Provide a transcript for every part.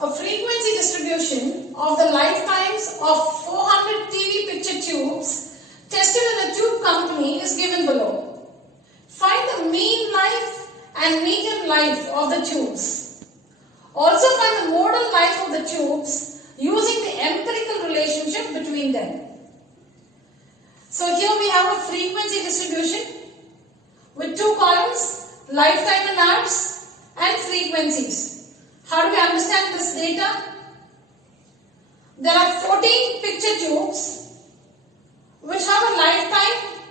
a frequency distribution of the lifetimes of 400 TV picture tubes tested in a tube company is given below. Find the mean life and median life of the tubes. Also find the modal life of the tubes using the empirical relationship between them. So here we have a frequency distribution with two columns, lifetime in hours and frequencies. How do we understand this data? There are 14 picture tubes which have a lifetime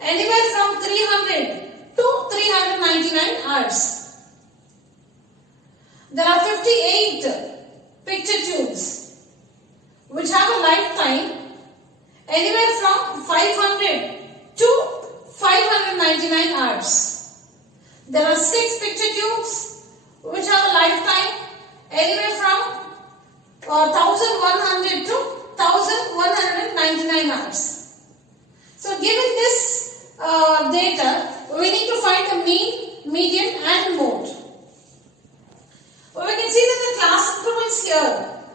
anywhere from 300 to 399 hours. There are 58 picture tubes which have a lifetime anywhere from 500 to 599 hours. There are 6 picture tubes which have a lifetime anywhere from 1100 to 1199 hours. So given this data, we need to find the mean, median and mode. Well, we can see that the class intervals here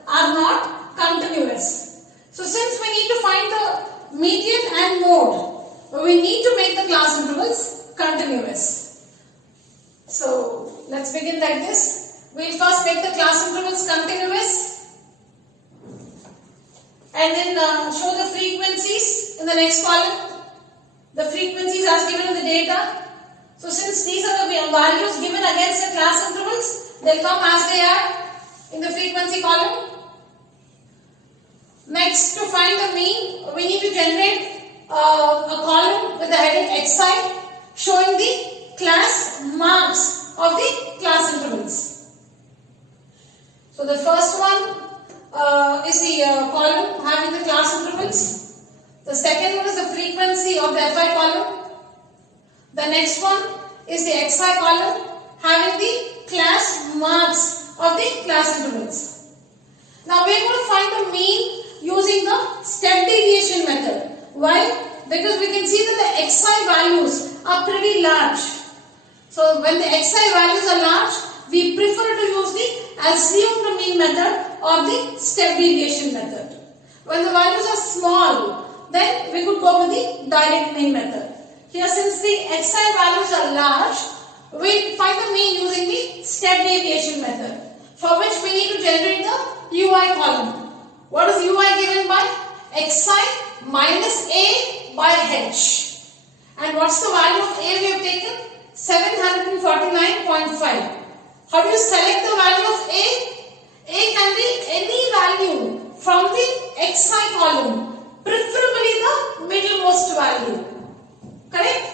are not continuous. So since we need to find the median and mode, we need to make the class intervals continuous. So let's begin like this. We'll first make the class intervals continuous and then show the frequencies in the next column. The frequencies as given in the data. So since these are the values given against the class intervals, they'll come as they are in the frequency column. Next, to find the mean, we need to generate a column with the heading Xi showing the class marks of the class intervals. So the first one is the column having the class intervals. The second one is the frequency of the Fi column. The next one is the Xi column having the class marks of the class intervals. Now we are going to find the mean using the step deviation method. Why? Because we can see that the Xi values are pretty large. So when the Xi values are large, we prefer to use the assume the mean method or the step deviation method. When the values are small, then we could go with the direct mean method. Here, since the Xi values are large, we find the mean using the step deviation method, for which we need to generate the UI column. What is UI given by? Xi minus A by H. And what's the value of A we have taken? 749.5. How do you select the value of A? A can be any value from the Xi column, preferably the middlemost value. Correct?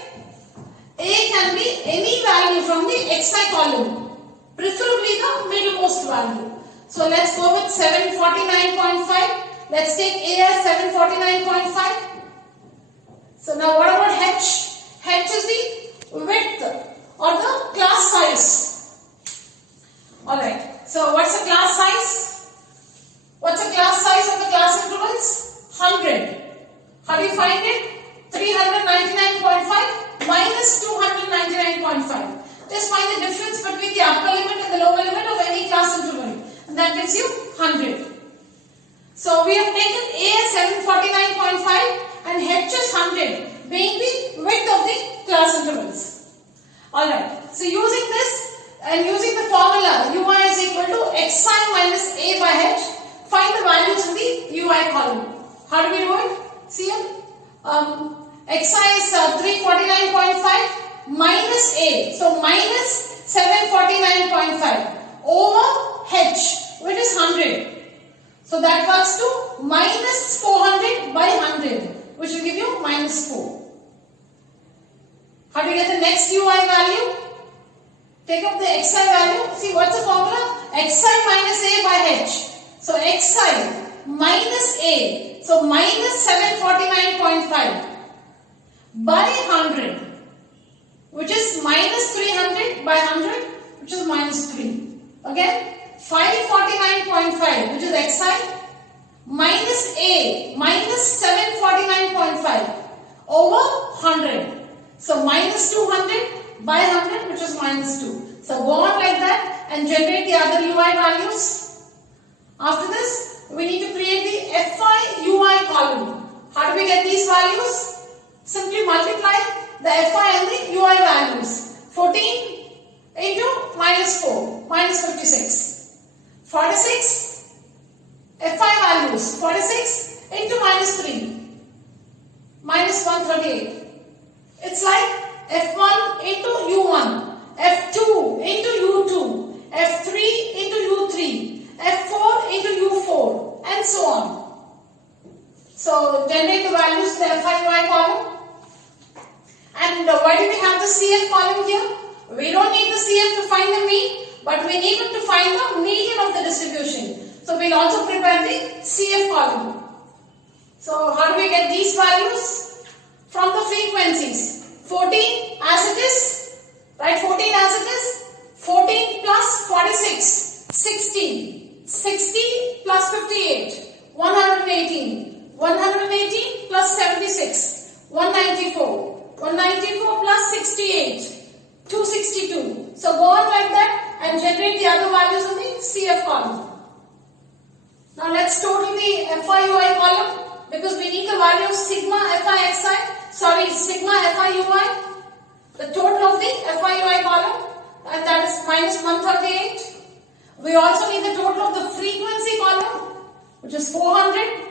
A can be any value from the Xi column, preferably the middlemost value. So let's go with 749.5. Let's take A as 749.5. So now what about H? H is the width or the class size. Alright. So what's the class size? What's the class size of the class intervals? 100. How do you find it? 399.5 minus 299.5. Just find the difference between the upper limit and the lower limit of any class interval. And that gives you 100. So we have taken A as 749.5 and H is 100, being the width of the class intervals. Alright. So using this and using the formula UI is equal to Xi minus A by H, find the values in the UI column. How do we do it? See here. Xi is 349.5 minus A. So minus 749.5 over H, which is 100. So that works to minus 400 by 100, which will give you minus 4. How do you get the next UI value? Take up the Xi value. See, what's the formula? Xi minus A by H. So Xi minus A. So minus 749.5 by 100, which is minus 300 by 100, which is minus 3. Again, 549.5, which is Xi, minus A, minus 749.5 over 100. So minus 200 by 100, which is minus 2. So go on like that and generate the other UI values. After this, we need to create the FI UI column. How do we get these values? Simply multiply the FI and the UI values. 14 into minus 4, minus 56. 46, FI values, 46 into minus 3, minus 138. It's like F1 into U1, F2 into U2, F3 into U3, F4 into U4, and so on. So generate the values in the FI/UI column. And why do we have the CF column here? We don't need the CF to find the mean, but we need it to find the median of the distribution. So we'll also prepare the CF column. So how do we get these values? From the frequencies. 14 as it is, right? 14 as it is. 14 plus 46, 60. 60 plus 58, 118. 118 plus 76, 194. 194 plus 68, 262. So go on like that and generate the other values in the CF column. Now let's total the FI/UI column because we need the value of sigma sigma FI/UI, the total of the FI/UI column, and that is minus 138. We also need the total of the frequency column, which is 400.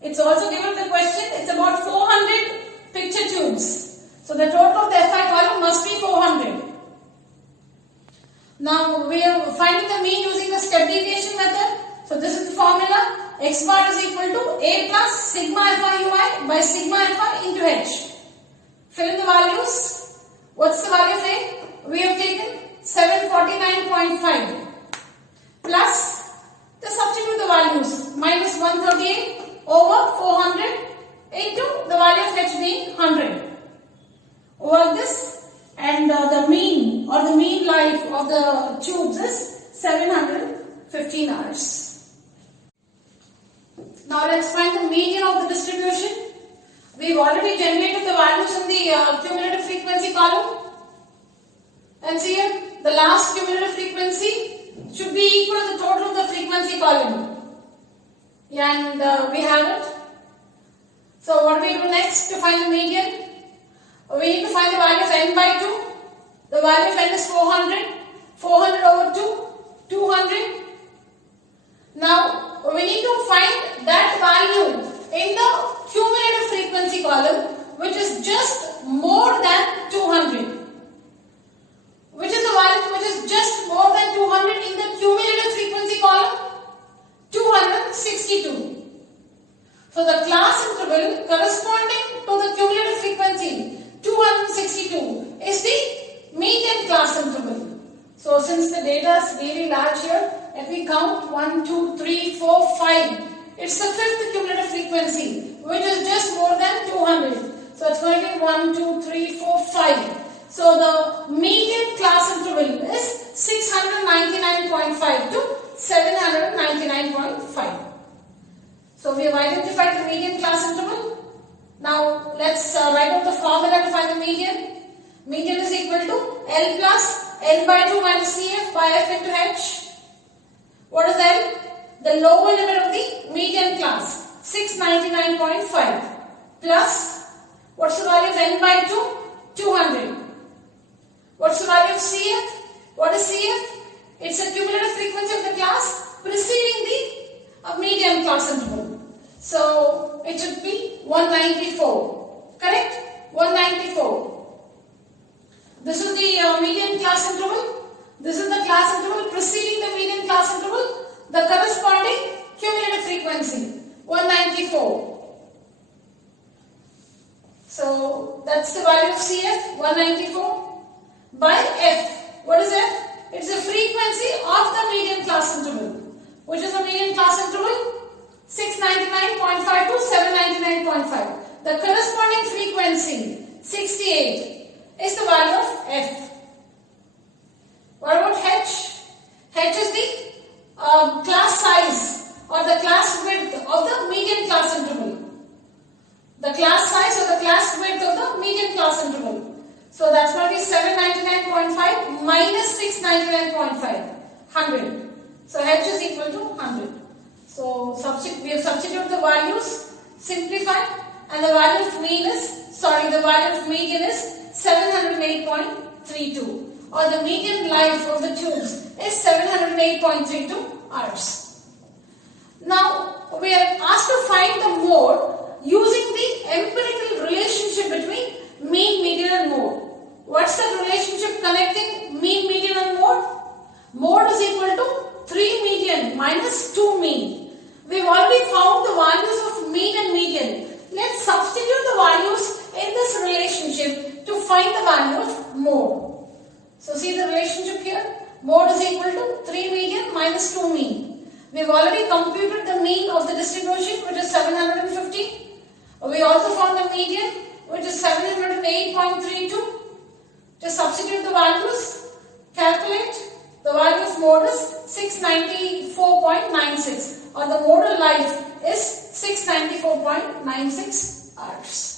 It's also given the question, it's about 400 picture tubes. So the total of the FI column must be 400. Now we are finding the mean using the step deviation method. So this is the formula. X bar is equal to A plus sigma FI/UI by sigma FI into H. Fill in the values. What's the value of A? We have taken 749.5 plus the substitute the values minus 138 over 400 into the value of H being 100. Over this, and the mean or the mean life of the tubes is 715 hours. Now let's find the median of the distribution. We've already generated the values in the cumulative frequency column. And see here, the last cumulative frequency should be equal to the total of the frequency column. And we have it. So what do we do next to find the median? We need to find the value of n by 2. The value of n is 400. 400 over 2, 200. Now, we need to find that value in the cumulative frequency column, which is just more than 200. Which is the value which is just more than 200 in the cumulative frequency column? 262. So, the class interval corresponding to the cumulative frequency 262 is the median class interval. So since the data is really large here, let me count 1, 2, 3, 4, 5. It's the fifth cumulative frequency, which is just more than 200. So it's going to be 1, 2, 3, 4, 5. So the median class interval is 699.5 to 799.5. So we have identified the median class interval. Now let's write out the formula to find the median. Median is equal to L plus N by 2 minus CF by F into H. What is L? The lower limit of the median class, 699.5 plus, what's the value of N by 2? 200. What's the value of CF? What is CF? It's the cumulative frequency of the class preceding the median class interval. So it should be 194. Correct? 194. This is the median class interval. This is the class interval preceding the median class interval. The corresponding cumulative frequency 194. So that's the value of CF 194 by F. What is F? It's the frequency of the median class interval. Which is the median class interval? 699.5 to 799.5. The corresponding frequency 68 is the value of F. What about H? H is the class size or the class width of the median class interval. The class size or the class width of the median class interval. So that's going to be 799.5 minus 699.5, 100. So H is equal to 100. So we have substituted the values, simplify, and the value of median is 708.32, or the median life of the tubes is 708.32 hours. Now we are asked to find the mode using the empirical relationship between mean, median and mode. What's the relationship connecting mean, median and mode? Mode is equal to 3 median minus 2 mean. We've already found the values of mean and median. Let's substitute the values in this relationship to find the value of mode. So see the relationship here. Mode is equal to 3 median minus 2 mean. We've already computed the mean of the distribution, which is 750. We also found the median, which is 708.32. To substitute the values, calculate. The value of mode is 694.96, or the modal life is 694.96 hours.